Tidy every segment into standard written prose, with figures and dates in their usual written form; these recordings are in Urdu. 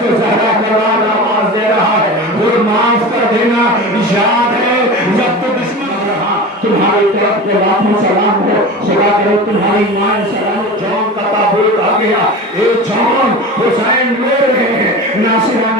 تو زہرا کا لال آواز دے رہا ہے وہ معاف کر دینا یاد ہے جب تو دشمن رہا تمہاری طرف کے لاکھوں سلام ہو خدا کرو تمہاری ماں سلام جان کا تابوت آ گیا اے جان حسین لے رہے ہیں ناصران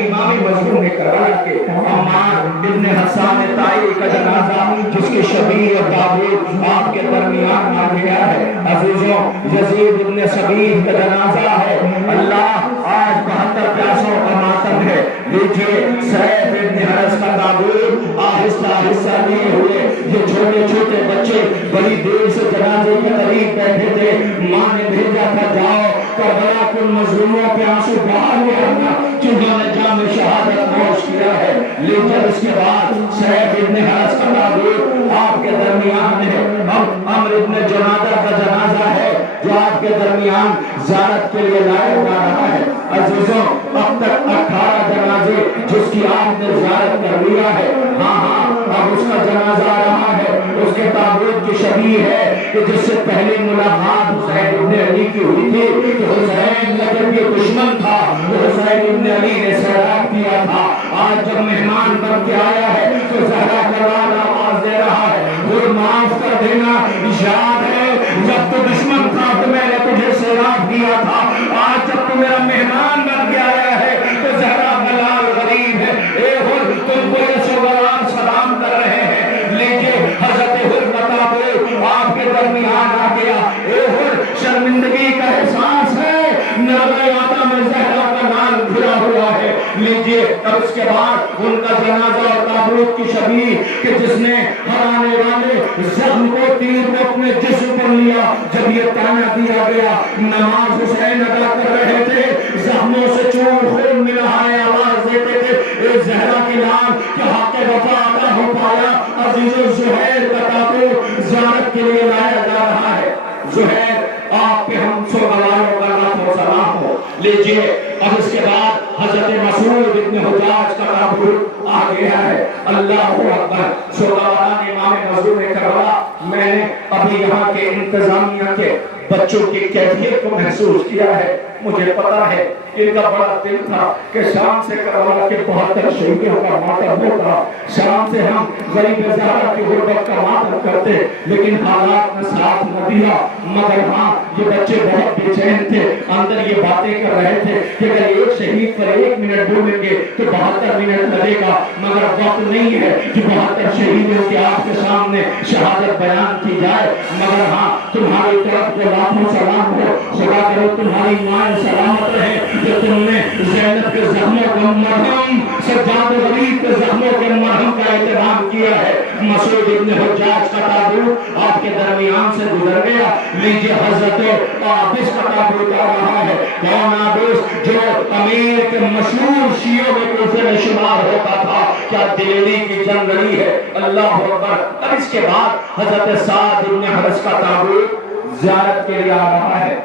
امام مظلوم نے کربلا کے عمار ابن حسان طائی کا جنازہ جس کے شبیہ اور تابوت آپ کے درمیان آ گیا ہے عزیزوں یزید ابن سبیل کا جنازہ ہے اللہ آج 72 پیاسوں کا ماتم ہے لیجئے سیف ابن حرس کا تابوت آہستہ آہستہ لیے ہوئے یہ چھوٹے چھوٹے بچے بڑی دیر سے جنازے کے قریب بیٹھے تھے ماں نے بھیجا تھا جاؤ کربلا کے مظلوموں کے آنسو باہر لے آنا جنہوں نے جام شہادت نوش کیا ہے لیکن اس کے بعد سیف ابن حرس کا تابوت آپ کے درمیان ہے عمر ابن جنادہ کا جنازہ ہے جو آپ کے درمیان زیارت کے لیے لایا جا رہا ہے عزیزوں اب تک 18 جنازے جس کی آپ نے زیارت کر لیا ہے ہاں اب اس کا جنازہ آ رہا ہے اس کے تابوت کی شبیہ ہے کہ جس سے پہلے ملاقات حسین ابن علی کی ہوئی تھی تو حسین نجف کے دشمن تھا حسین ابن علی نے سیراب کیا تھا آج جب مہمان بن کے آیا ہے تو زہرا کا لال آواز دے رہا ہے وہ معاف کر دینا یاد ہے جب تو دشمن تھا تو میں نے تجھے سیراب کیا تھا آج جب تو میرا مہمان بن کے آیا ہے تو زہرا کا لال غریب ہے اے حر تم کو یہ سوگوار سلام کر رہے ہیں لیکن حضرت حر بتابو آپ کے درمیان آ گیا اے حر شرمندگی کا احساس ہے نرمے آتا میں زہرا کا لال گھرا ہوا ہے لیجئے اب اس کے بعد ان کا جنازہ اور تابوت کی شبیہ کہ جس نے ہرانے والے زخم کو تیر کو اپنے جسم پر لیا جب یہ تانا دیا گیا نماز حسین ادا کر رہے تھے زخموں سے چور خون ملا ہے آواز دیتے تھے اے زہرا کے لال کہ حق وفا ادا ہو پایا عزیز زہیر کا تابوت زیارت کے لیے لایا جا رہا ہے زہیر آپ پہ ہم سو گواروں کا لاکھوں سلام ہو لیجئے اب اس کے بعد حضرت مسعود ابن حجاج کا تابوت آ گیا ہے اللہ اکبر سوگواران امام مظلوم کربلا میں نے ابھی یہاں کے انتظامیہ کے بچوں کی کیفیت کو محسوس کیا ہے مجھے پتا ہے ان کا بڑا دل تھا کہ شام سے کربلا کے 72 شہیدوں کا ماتم ہوتا شام سے ہم غریب زہرا کی غربت کا ماتم کرتے لیکن حالات نے ساتھ نہ دیا مگر ہاں یہ بچے بہت بے چین تھے اندر یہ باتیں کر رہے تھے کہ اگر ایک شہید پر 1 منٹ ڈوبیں گے تو 72 منٹ لگے گا مگر وقت نہیں ہے کہ 72 شہیدوں کے آپ کے سامنے شہادت بیان کی جائے مگر ہاں تمہاری طرف کے لاکھوں سلام ہو خدا کرو تمہاری ماں سلامت رہے کہ تم نے زینب کے زخموں کا مرہم سجاد غریب کے زخموں کے مرہم کا اہتمام کیا ہے مسعود ابن حجاج کا تابوت آپ کے درمیان سے گزر گیا لیجئے حضرت عابس کا تابوت آ رہا ہے کون عابس جو امیر کے مشہور شیعوں میں کوفے میں شمار ہوتا تھا کیا دلیری کی جنگ لڑی ہے اللہ اکبر اب اس کے بعد حضرت سعد ابن حرس کا تابوت زیارت کے لیے آ رہا ہے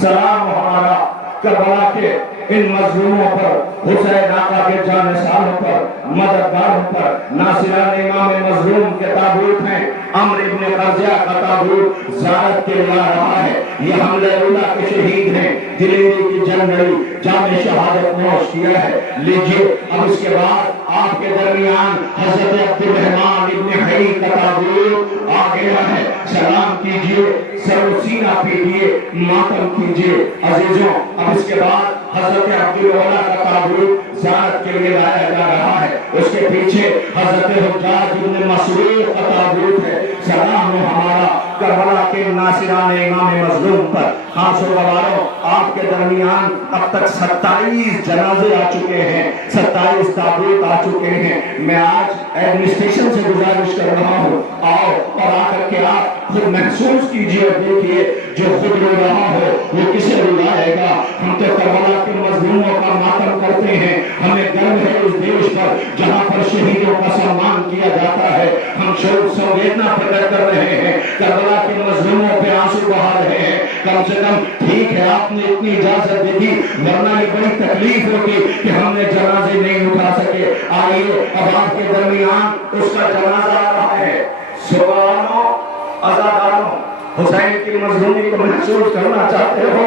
سلام ہمارا کربلا کے ان مظلوموں پر حسین آقا کے جانثاروں پر مددگاروں پر ناصران امام مظلوم کے تابوت ہیں عمر ابن قرظہ کا تابوت زیارت کے لیے آ رہا ہے یہ حملہ اولیٰ کے شہید ہیں دلیری کی جنگ لڑی جام شہادت نوش کیا ہے لیجئے اب اس کے بعد آپ کے درمیان حضرت عبد الرحمن ابن حی کا تابوت آ گیا ہے سلام کیجئے سر و سینہ پیٹیے ماتم کیجئے عزیزوں اب اس کے بعد حضرت عبداللہ کا تابوت زیارت کے لیے لایا جا رہا ہے اس کے پیچھے حضرت حجاج بن مسعود کا تابوت ہے سلام ہمارا کربلا کے ناصران امام مظلوم پر خاص و گواروں آپ کے درمیان اب تک 27 جنازے آ چکے ہیں 27 تابوت آ چکے ہیں میں آج ایڈمنسٹریشن سے گزارش کر رہا ہوں آؤ اور آ کر کے آپ خود محسوس کیجئے اور دیکھیے جو خود رو رہا ہو وہ کسے رلائے گا ہم تو کربلا کے مظلوموں کا ماتم کرتے ہیں ہمیں گرو ہے اس دیش پر جہاں پر شہیدوں کا سمان کیا جاتا ہے ہم شوق سنویدنا پرکٹ کر رہے ہیں کربلا کے مظلوموں پہ آنسو بہا رہے ہیں کم سے کم ٹھیک ہے آپ نے اتنی اجازت دے دی ورنہ یہ بڑی تکلیف ہوگی کہ ہم نے جنازے نہیں اٹھا سکے آئیے اب آپ کے درمیان اس کا جنازہ آ رہا ہے سوانوں عزاداروں حسین کی مظلومی کو محسوس کرنا چاہتے ہو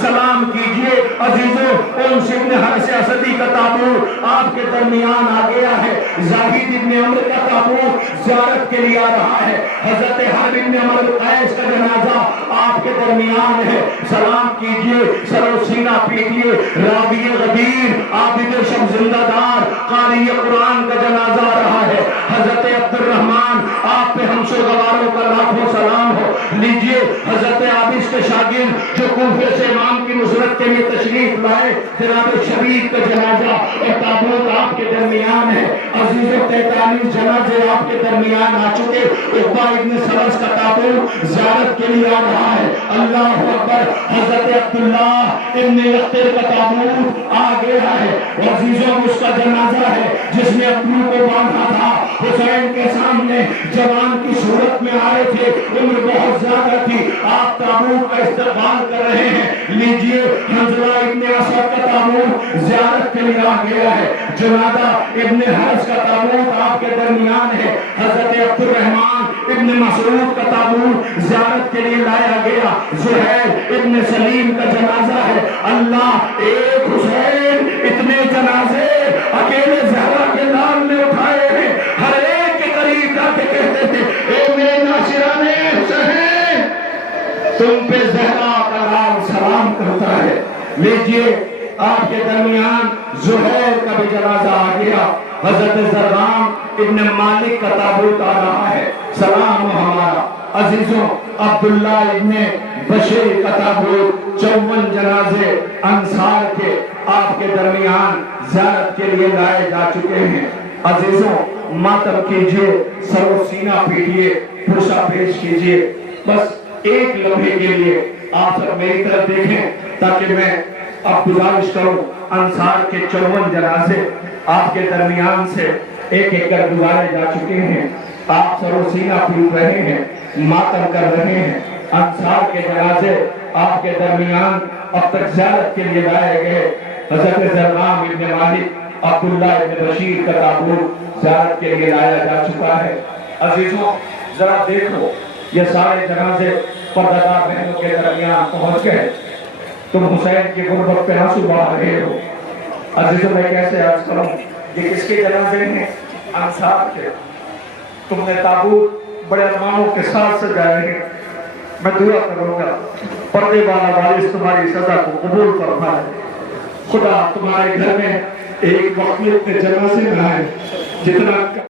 سلام کیجئے عزیزوں انس ابن حارث اسدی کا تابوت آپ کے درمیان آ گیا ہے. زاہد ابن عمرو کا تابوت زیارت کے لیے آ رہا ہے. حضرت حرب ابن عمرو القیس کا جنازہ آپ کے درمیان ہے. سلام کیجئے سر و سینہ پیٹیے راوی غدیر عابد شب زندہ دار قاری قرآن کا جنازہ آ رہا ہے. حضرت عبد الرحمن آپ پہ ہم گواروں کا لاکھوں سلام ہو. لیجئے حضرت عابس کے شاگرد جو کوفے سے امام کی نصرت کے لیے تشریف لائے جناب شبیب کا جنازہ اور تابوت آپ کے درمیان ہے. عزیزوں 43 جنازے آپ کے درمیان آ چکے. عقبہ ابن سرس کا تابوت زیارت کے لیے آ رہا ہے. اللہ اکبر. حضرت عبداللہ ابن یقتر کا تابوت آ گیا ہے. عزیزوں اس کا جنازہ ہے جس نے اپنوں کو باندھا تھا. حسین کے سامنے جوان کی صورت میں آئے تھے, عمر بہت زیادہ تھی. آپ تابوت کا استقبال کر رہے ہیں. لیجئے حنظلہ ابن اسد کا تابوت زیارت کے لیے آ گیا ہے. جنادہ ابن حارث کا تابوت آپ کے درمیان ہے. حضرت عبد الرحمن ابن مسعود کا تابوت زیارت کے لیے لایا گیا. زہیر ابن سلیم کا جنازہ ہے. اللہ ایک حسین اتنے جنازے اکیلے زہرا کے نام میں اٹھائے ہیں. ہر ایک کے قریب جا کے کہتے تھے اے میرے ناصران حسین تم پہ زہرا کا نام سلام کرتا ہے. لیجئے آپ کے درمیان زہیر کا بھی جنازہ آ گیا. حضرت زرام ابن مالک کا تابوت آ رہا ہے. سلام ہمارا. عزیزوں عبداللہ ابن بشیر کا تابوت 54 جنازے انصار کے آپ کے درمیان زیارت کے لیے لائے جا چکے ہیں. عزیزوں ماتم کیجئے سر و سینہ پیٹیے پرسہ پیش کیجئے. بس ایک لمحے کے لیے آپ سب میری طرف دیکھیں تاکہ میں اب گزارش کروں. انصار کے 54 جنازے آپ کے درمیان سے ایک ایک کر گزارے جا چکے ہیں. آپ سر و سینہ پیٹ رہے ہیں, ماتم کر رہے ہیں. انصار کے جنازے آپ کے درمیان اب تک زیارت کے لیے لائے گئے. حضرت زرام ابن مالک عبداللہ ابن بشیر کا تابوت زیارت کے لیے لایا جا چکا ہے. عزیزوں ذرا دیکھو یہ سارے جنازے پردہ بہنوں کے درمیان پہنچ گئے. تم حسین کی غربت پہ آنسو بہا رہے ہو. عزیزوں میں کیسے عرض کروں یہ کس کے جنازے ہیں؟ انصار کے. تم نے تابوت بڑے ارمانوں کے ساتھ سجائے ہیں. میں دعا کروں گا پردے والا وارث تمہاری سزا کو قبول فرمائے. خدا تمہارے گھر میں ایک وقت میں اتنے جنازے میں آئے جتنا